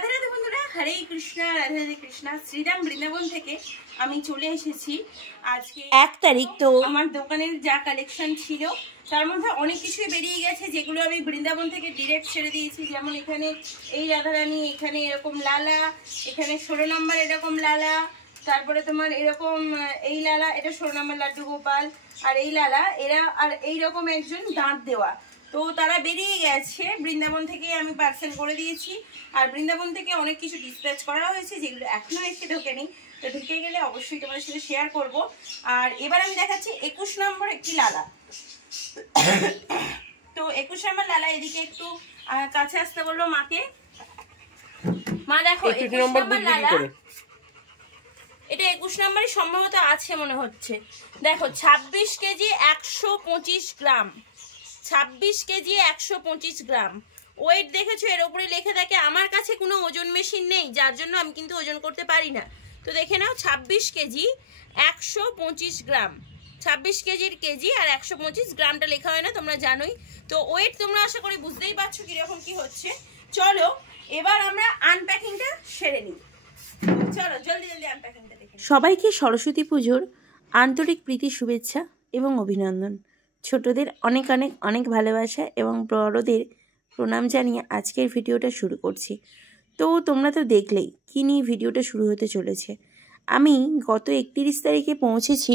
রাধে রাধে বন্ধুরা, হরে কৃষ্ণা, রাধে রাধে কৃষ্ণা। শ্রীরাম বৃন্দাবন থেকে আমি চলে এসেছি আজকে 1 তারিখ। তো আমার দোকানের যা কালেকশন ছিল তার মধ্যে অনেক কিছুই বেরিয়ে গেছে, যেগুলো আমি বৃন্দাবন থেকে ডিরেক্ট ছেড়ে দিয়েছি। যেমন এখানে এই রাধারানী, এখানে এরকম লালা, এখানে 16 নম্বর এরকম লালা, তারপরে তোমার এরকম এই লালা, এটা 16 নম্বর লাড্ডু গোপাল, আর এই লালা এরা, আর এইরকম একজন দাঁত দেওয়া। তো তারা বেরিয়ে গেছে, বৃন্দাবন থেকে আমি পার্সেল করে দিয়েছি। আর বৃন্দাবন থেকে অনেক কিছু ডিসপ্যাচ করা হয়েছে, যেগুলো এখনও এসে ঢোকেনি। তো ঢুকে গেলে অবশ্যই তোমাদের সাথে শেয়ার করব। আর এবার আমি দেখাচ্ছি 21 নম্বর একটি লালা। তো 21 নম্বর লালা, এদিকে একটু কাছে আসতে বললো মাকে। মা দেখো 21 নম্বর লালা, এটা 21 নম্বরই সম্ভবত আছে মনে হচ্ছে। দেখো 26 কেজি 125 গ্রাম, 26 কেজি 125 গ্রাম ওয়েট। দেখেছো এর উপরে লেখা থাকে। আমার কাছে কোনো ওজন মেশিন নেই, যার জন্য আমি কিন্তু ওজন করতে পারি না। তো দেখে নাও 26 কেজি 125 গ্রাম, 26 কেজির কেজি আর 125 গ্রামটা লেখা হয় না, তোমরা জানোই। তো ওয়েট তোমরা আশা করি বুঝতেই পারছো কিরকম কি হচ্ছে। চলো এবার আমরা আনপ্যাকিংটা সেরে নিই। চলো জলদি জলদি আনপ্যাকিংটা দেখি। সবাইকে সরস্বতী পুজোর আন্তরিক প্রীতি, শুভেচ্ছা এবং অভিনন্দন। ছোটদের অনেক অনেক অনেক ভালোবাসা এবং বড়দের প্রণাম জানিয়ে আজকের ভিডিওটা শুরু করছি। তো তোমরা তো দেখলেই কী নিয়ে ভিডিওটা শুরু হতে চলেছে। আমি গত 31 তারিখে পৌঁছেছি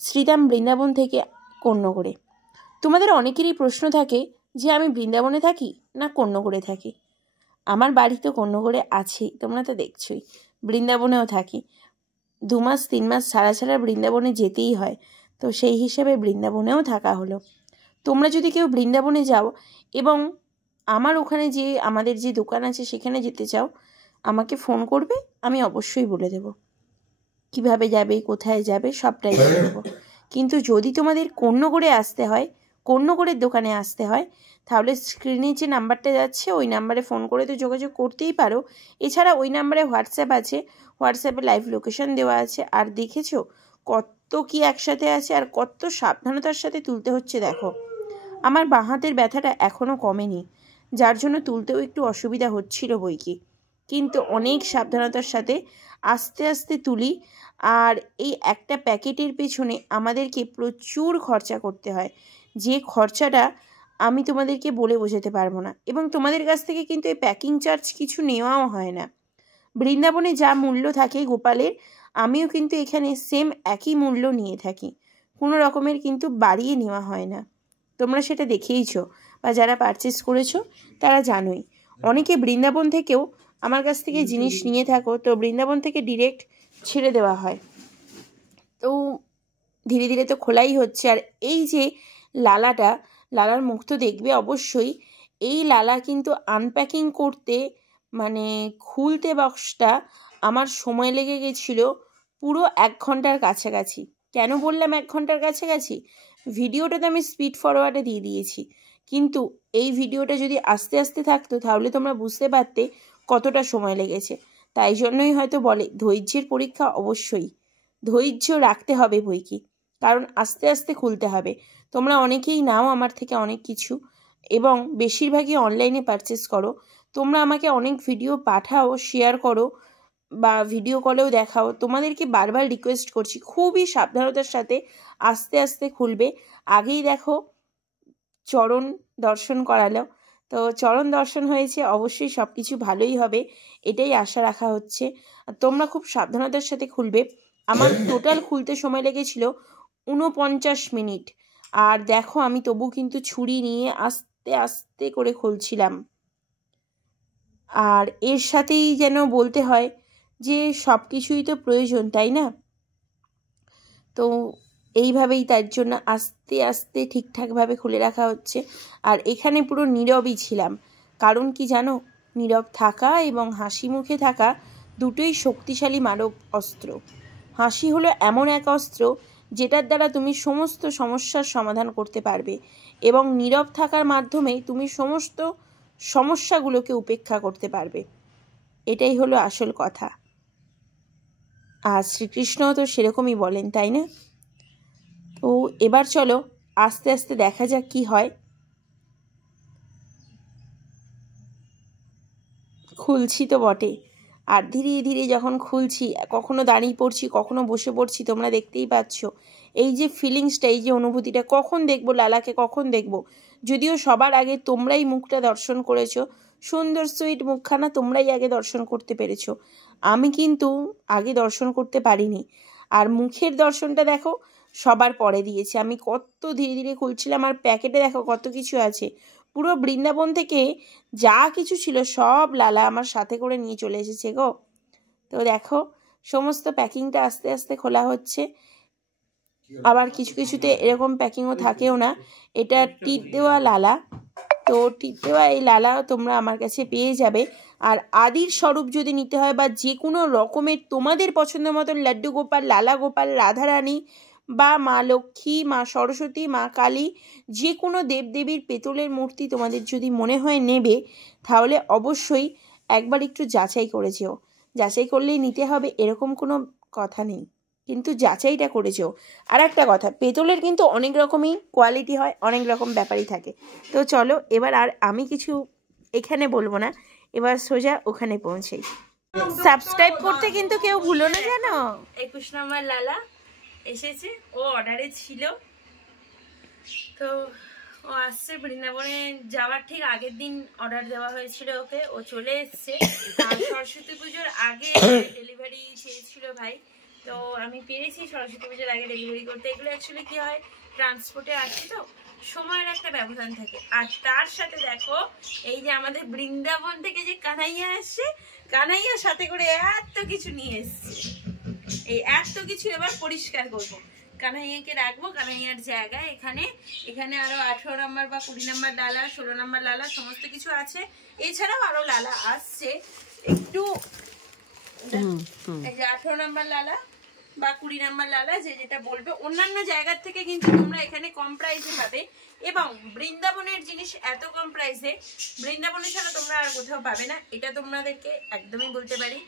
শ্রীরাম বৃন্দাবন থেকে কন্যগড়ে। তোমাদের অনেকেরই প্রশ্ন থাকে যে আমি বৃন্দাবনে থাকি না কন্যগড়ে থাকি। আমার বাড়ি তো কন্যগড়ে আছেই, তোমরা তো দেখছোই। বৃন্দাবনেও থাকি। 2 মাস 3 মাস ছাড়া ছাড়া বৃন্দাবনে যেতেই হয়। তো সেই হিসেবে বৃন্দাবনেও থাকা হলো। তোমরা যদি কেউ বৃন্দাবনে যাও এবং আমার ওখানে যে আমাদের যে দোকান আছে সেখানে যেতে চাও, আমাকে ফোন করবে, আমি অবশ্যই বলে দেব কিভাবে যাবে, কোথায় যাবে, সবটাই বলে দেবো। কিন্তু যদি তোমাদের কন্যগড়ে আসতে হয়, কন্যগড়ের দোকানে আসতে হয়, তাহলে স্ক্রিনে যে নাম্বারটা যাচ্ছে ওই নাম্বারে ফোন করে তো যোগাযোগ করতেই পারো। এছাড়া ওই নাম্বারে হোয়াটসঅ্যাপ আছে, হোয়াটসঅ্যাপে লাইভ লোকেশন দেওয়া আছে। আর দেখেছো কত কি একসাথে আছে আর কত সাবধানতার সাথে তুলতে হচ্ছে। দেখো আমার বাঁ হাতের ব্যথাটা এখনও কমেনি, যার জন্য তুলতেও একটু অসুবিধা হচ্ছিল বই কি, কিন্তু অনেক সাবধানতার সাথে আস্তে আস্তে তুলি। আর এই একটা প্যাকেটের পেছনে আমাদেরকে প্রচুর খরচা করতে হয়, যে খরচাটা আমি তোমাদেরকে বলে বোঝাতে পারবো না। এবং তোমাদের কাছ থেকে কিন্তু এই প্যাকিং চার্জ কিছু নেওয়াও হয় না। বৃন্দাবনে যা মূল্য থাকে গোপালের, আমিও কিন্তু এখানে সেম একই মূল্য নিয়ে থাকি, কোনো রকমের কিন্তু বাড়িয়ে নেওয়া হয় না। তোমরা সেটা দেখেইছো বা যারা পারচেস করেছো তারা জানোই। অনেকে বৃন্দাবন থেকেও আমার কাছ থেকে জিনিস নিয়ে থাকো, তো বৃন্দাবন থেকে ডিরেক্ট ছেড়ে দেওয়া হয়। তো ধীরে ধীরে তো খোলাই হচ্ছে। আর এই যে লালাটা, লালার মুখ তো দেখবে অবশ্যই। এই লালা কিন্তু আনপ্যাকিং করতে, মানে খুলতে বক্সটা আমার সময় লেগে গেছিলো পুরো 1 ঘন্টার কাছাকাছি। কেন বললাম 1 ঘন্টার কাছাকাছি? ভিডিওটা তো আমি স্পিড ফরওয়ার্ডে দিয়ে দিয়েছি, কিন্তু এই ভিডিওটা যদি আস্তে আস্তে থাকতো তাহলে তোমরা বুঝতে পারতে কতটা সময় লেগেছে। তাই জন্যই হয়তো বলে ধৈর্যের পরীক্ষা অবশ্যই, ধৈর্য রাখতে হবে বই কি, কারণ আস্তে আস্তে খুলতে হবে। তোমরা অনেকেই নাও আমার থেকে অনেক কিছু এবং বেশিরভাগই অনলাইনে পারচেস করো। তোমরা আমাকে অনেক ভিডিও পাঠাও, শেয়ার করো বা ভিডিও কলেও দেখাও। তোমাদেরকে বারবার রিকোয়েস্ট করছি খুবই সাবধানতার সাথে আস্তে আস্তে খুলবে। আগেই দেখো চরণ দর্শন করালো, তো চরণ দর্শন হয়েছে, অবশ্যই সব কিছু ভালোই হবে এটাই আশা রাখা হচ্ছে। তোমরা খুব সাবধানতার সাথে খুলবে। আমার টোটাল খুলতে সময় লেগেছিল 49 মিনিট। আর দেখো আমি তবু কিন্তু ছুরি নিয়ে আস্তে আস্তে করে খুলছিলাম। আর এর সাথেই যেন বলতে হয় যে সব কিছুই তো প্রয়োজন, তাই না? তো এইভাবেই তার জন্য আস্তে আস্তে ঠিকঠাকভাবে খুলে রাখা হচ্ছে। আর এখানে পুরো নীরবই ছিলাম, কারণ কি জানো, নীরব থাকা এবং হাসি মুখে থাকা দুটোই শক্তিশালী মানব অস্ত্র। হাসি হলো এমন এক অস্ত্র যেটার দ্বারা তুমি সমস্ত সমস্যার সমাধান করতে পারবে, এবং নীরব থাকার মাধ্যমে তুমি সমস্ত সমস্যাগুলোকে উপেক্ষা করতে পারবে। এটাই হলো আসল কথা। আর শ্রীকৃষ্ণও তো সেরকমই বলেন, তাই না? তো এবার চলো আস্তে আস্তে দেখা যাক কি হয়। খুলছি তো বটে, আর ধীরে ধীরে যখন খুলছি, কখনো দাঁড়িয়ে পড়ছি, কখনো বসে পড়ছি, তোমরা দেখতেই পাচ্ছ। এই যে ফিলিংসটা, এই যে অনুভূতিটা, কখন দেখবো লালাকে, কখন দেখবো। যদিও সবার আগে তোমরাই মুখটা দর্শন করেছো, সুন্দর সুইট মুখখানা তোমরাই আগে দর্শন করতে পেরেছো, আমি কিন্তু আগে দর্শন করতে পারিনি। আর মুখের দর্শনটা দেখো সবার পরে দিয়েছে। আমি কত ধীরে ধীরে খুলছিলাম, আর প্যাকেটে দেখো কত কিছু আছে। পুরো বৃন্দাবন থেকে যা কিছু ছিল সব লালা আমার সাথে করে নিয়ে চলে এসেছে গো। তো দেখো সমস্ত প্যাকিংটা আস্তে আস্তে খোলা হচ্ছে। আবার কিছু কিছুতে এরকম প্যাকিংও থাকেও না। এটা টিপ দেওয়া লালা, তো টিপ দেওয়া এই লালা তোমরা আমার কাছে পেয়ে যাবে। আর আদির স্বরূপ যদি নিতে হয়, বা যে কোনো রকমের তোমাদের পছন্দ মতন লাড্ডু গোপাল, লালা গোপাল, রাধারানী বা মা লক্ষ্মী, মা সরস্বতী, মা কালী, যে কোনো দেবদেবীর পেতলের মূর্তি তোমাদের যদি মনে হয় নেবে, তাহলে অবশ্যই একবার একটু যাচাই করে যেও। যাচাই করলেই নিতে হবে এরকম কোনো কথা নেই, কিন্তু যাচাইটা করে যেও। আর একটা কথা, পেতলের কিন্তু অনেক রকমই কোয়ালিটি হয়, অনেক রকম ব্যাপারই থাকে। তো চলো এবার আর আমি কিছু এখানে বলবো না, এবার সোজা ওখানে পৌঁছাই। সাবস্ক্রাইব করতে কিন্তু কেউ ভুলো না জানো। 21 নম্বর লালা এসেছে, ও অর্ডারে ছিল, তো ও আসছে। বৃন্দাবনে যাওয়ার ঠিক আগের দিন অর্ডার দেওয়া হয়েছিল ওকে, ও চলে এসছে। আর সরস্বতী পুজোর আগে ডেলিভারি চেয়েছিল ভাই, তো আমি পেরেছি সরস্বতী পুজোর আগে ডেলিভারি করতে। এগুলো অ্যাকচুয়ালি কি হয়, ট্রান্সপোর্টে আসছে তো সময়ের একটা ব্যবধান থাকে। আর তার সাথে দেখো এই যে আমাদের বৃন্দাবন থেকে যে কানাইয়া আসছে, কানাইয়ার সাথে করে এত কিছু নিয়ে এসছে। এই এত কিছু এবার পরিষ্কার করবো, কানাইয়াকে রাখবো কানাইয়ার জায়গায়। এখানে আরো 18 নম্বর বা 20 নম্বর লালা, 16 নম্বর লালা সমস্ত কিছু আছে। এছাড়াও আরো লালা আসছে একটু, এই যে 18 নম্বর লালা বা 20 নম্বর লালা, যে যেটা বলবে। অন্যান্য জায়গার থেকে কিন্তু তোমরা এখানে কম প্রাইসে পাবে, এবং বৃন্দাবনের জিনিস এত কম প্রাইসে বৃন্দাবনে ছাড়া তোমরা আর কোথাও পাবে না, এটা তোমাদেরকে একদমই বলতে পারি।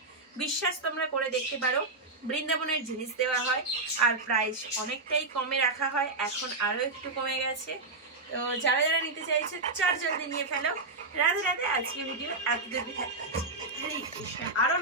বিশ্বাস তোমরা করে দেখতে পারো, বৃন্দাবনের জিনিস দেওয়া হয় আর প্রাইস অনেকটাই কমে রাখা হয়, এখন আরো একটু কমে গেছে। তো যারা যারা নিতে চাইছে চার জলদি নিয়ে ফেলো। রাধে রাধে। আজকে ভিডিও এতটুকু। হরে কৃষ্ণ। আরো